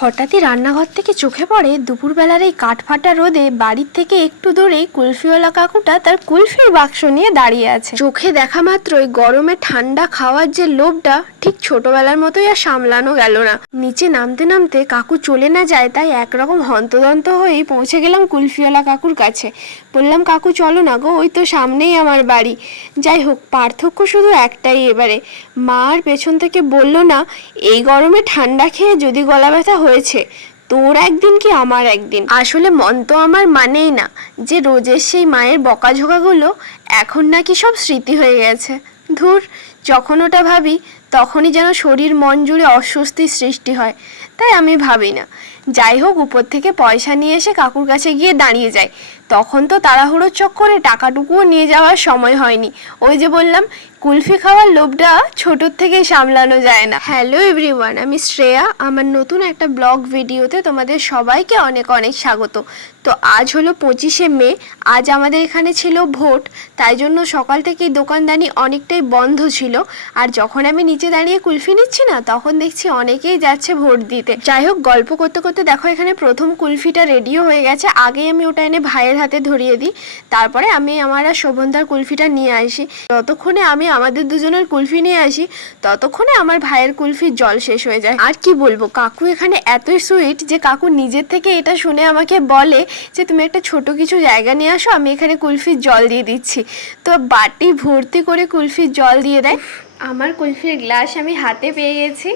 হঠাৎই রান্নাঘর থেকে চোখে পড়ে দুপুরবেলার এই কাঠফাটা রোদে বাড়ির থেকে একটু দূরেই কুলফিওয়ালা কাকুটা তার কুলফির বাক্স নিয়ে দাঁড়িয়ে আছে। চোখে দেখা মাত্রই গরমে ঠান্ডা খাওয়ার যে লোভটা ঠিক ছোটবেলার মতোই আর সামলানো গেল না। নিচে নামতে নামতে কাকু চলে না যায় তাই একরকম হন্তদন্ত হয়েই পৌঁছে গেলাম কুলফিওয়ালা কাকুর কাছে। বললাম, কাকু চলো না গো, ওই তো সামনেই আমার বাড়ি। যাই হোক, পার্থক্য শুধু একটাই, এবারে মার পেছন থেকে বলল না, এই গরমে ঠান্ডা খেয়ে যদি গলা ব্যথা হয়েছে তোর একদিন কি আমার একদিন। আসলে মন তো আমার মানেই না যে রোজের সেই মায়ের বকাঝোকাগুলো এখন নাকি সব স্মৃতি হয়ে গেছে। ধুর, যখন ওটা ভাবি তখনই যেন শরীর মন জুড়ে অস্বস্তির সৃষ্টি হয়, তাই আমি ভাবি না। যাই হোক, উপর থেকে পয়সা নিয়ে এসে কাকুর কাছে গিয়ে দাঁড়িয়ে যায়। তখন তো তাড়াহুড়োর চক্করে টাকাটুকুও নিয়ে যাওয়ার সময় হয়নি। ওই যে বললাম, কুলফি খাওয়ার লোভটা ছোটোর থেকে সামলানো যায় না। হ্যালো এভরিওয়ান, আমি শ্রেয়া। আমার নতুন একটা ব্লগ ভিডিওতে তোমাদের সবাইকে অনেক অনেক স্বাগত। তো আজ হলো 25শে মে। আজ আমাদের এখানে ছিল ভোট, তাই জন্য সকাল থেকেই দোকানদানি অনেকটাই বন্ধ ছিল। আর যখন আমি নিচে দাঁড়িয়ে কুলফি নিচ্ছি না, তখন দেখছি অনেকেই যাচ্ছে ভোট দিতে। যাই হোক, গল্প করতে করতে দেখো এখানে প্রথম কুলফিটা রেডিও হয়ে গেছে। আগেই আমি ওটা এনে ভাইয়ের হাতে ধরিয়ে দিই, তারপরে আমি আমার আর শোভনদার কুলফিটা নিয়ে আসি। ততক্ষণে আমি আমাদের দুজনের কুলফি নিয়ে আসি, ততক্ষণে আমার ভাইয়ের কুলফির জল শেষ হয়ে যায়। আর কি বলবো, কাকু এখানে এতই সুইট যে কাকু নিজের থেকে এটা শুনে আমাকে বলে যে তুমি একটা ছোট কিছু জায়গা নিয়ে আসো, আমি এখানে কুলফির জল দিয়ে দিচ্ছি। তো বাটি ভর্তি করে কুলফির জল দিয়ে দেয়। আমার কুলফির গ্লাস আমি হাতে পেয়ে গেছি,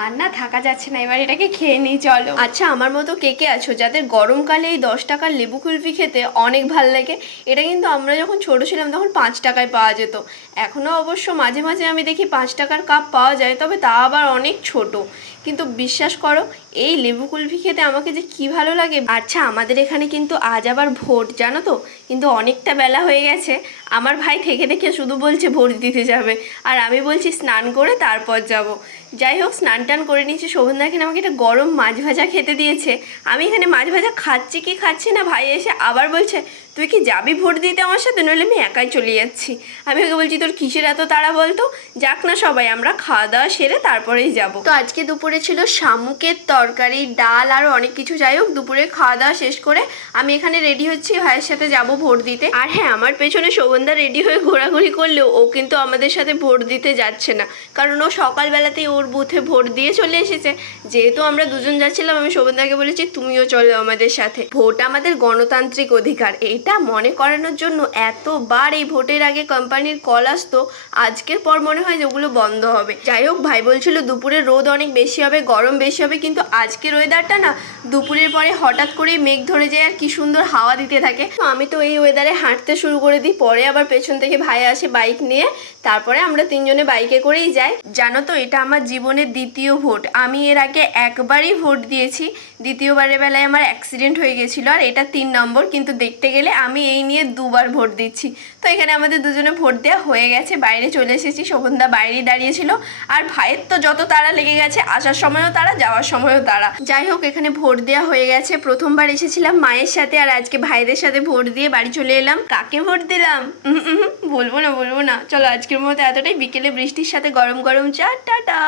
আর না থাকা যাচ্ছে না, এবার এটাকে খেয়ে নিই চলো। আচ্ছা, আমার মতো কে কে আছো যাদের গরমকালে এই 10 টাকার লেবু কুলফি খেতে অনেক ভাল লাগে? এটা কিন্তু আমরা যখন ছোটো ছিলাম তখন 5 টাকায় পাওয়া যেত। এখনও অবশ্য মাঝে মাঝে আমি দেখি 5 টাকার কাপ পাওয়া যায়, তবে তা আবার অনেক ছোট। কিন্তু বিশ্বাস করো, এই লেবু কুলফি খেতে আমাকে যে কি ভালো লাগে। আচ্ছা, আমাদের এখানে কিন্তু আজ আবার ভোট, জানো তো? কিন্তু অনেকটা বেলা হয়ে গেছে। আমার ভাই থেকে দেখে শুধু বলছে ভোট দিতে যাবে, আর আমি বলছি স্নান করে তারপর যাব। যাই হোক, স্নান টান করে নিয়েছি। শোভনদা এখানে আমাকে একটা গরম মাছ ভাজা খেতে দিয়েছে। আমি এখানে মাছ ভাজা খাচ্ছি কি খাচ্ছি না, ভাই এসে আবার বলছে তুই কি যাবি ভোট দিতে আমার সাথে, নইলে আমি একাই চলে যাচ্ছি। আমি ওকে বলছি তোর কিসের এত তাড়া বলতো, যাক না সবাই, আমরা খাওয়া দাওয়া সেরে তারপরেই যাব। তো আজকে দুপুরে ছিল শামুকের তরকারি, ডাল, আরও অনেক কিছু। যাই হোক, দুপুরে খাওয়া দাওয়া শেষ করে আমি এখানে রেডি হচ্ছি ভাইয়ের সাথে যাব ভোট দিতে। আর হ্যাঁ, আমার পেছনে শোভনদা রেডি হয়ে ঘোরাঘুরি করলেও ও কিন্তু আমাদের সাথে ভোট দিতে যাচ্ছে না, কারণ ও সকালবেলাতেই ওর বুথে ভোট দিয়ে চলে এসেছে। যেহেতু আমরা দুজন যাচ্ছিলাম, আমি শোভনদাকে বলেছি তুমিও চলো আমাদের সাথে। ভোট আমাদের গণতান্ত্রিক অধিকার, এইটা মনে করানোর জন্য এতবার এই ভোটের আগে কোম্পানির কল আসতো, আজকের পর মনে হয় যে ওগুলো বন্ধ হবে। যাই হোক, ভাই বলছিল দুপুরে রোদ অনেক বেশি হবে, গরম বেশি হবে, কিন্তু আজকের ওয়েদারটা না, দুপুরের পরে হঠাৎ করে মেঘ ধরে যায় আর কি সুন্দর হাওয়া দিতে থাকে। তো আমি তো এই ওয়েদারে হাঁটতে শুরু করে দিই, পরে আবার পেছন থেকে ভাই আসে বাইক নিয়ে, তারপরে আমরা তিনজনে বাইকে করেই যাই। জানো তো, এটা আমার জীবনের দ্বিতীয় ভোট। আমি এর আগে একবারই ভোট দিয়েছি, দ্বিতীয়বারের বেলায় আমার অ্যাক্সিডেন্ট হয়ে গেছিলো, আর এটা 3 নম্বর। কিন্তু দেখতে গেলে আমি এই নিয়ে 2বার ভোট দিচ্ছি। তো এখানে আমাদের দুজনে ভোট দেওয়া হয়ে গেছে, বাইরে চলে এসেছি। শোভনদা বাইরেই দাঁড়িয়েছিল, আর ভাইয়ের তো যত তাড়া লেগে গেছে, আসার সময়ও তাড়া, যাওয়ার সময়ও তাড়া। যাই হোক, এখানে ভোট দেওয়া হয়ে গেছে। প্রথমবার এসেছিলাম মায়ের সাথে, আর আজকে ভাইদের সাথে ভোট দিয়ে বাড়ি চলে এলাম। কাকে ভোট দিলাম বলবো না। চলো, আজকের মতো এতটাই। বিকেলে বৃষ্টির সাথে গরম গরম চা, টাটা।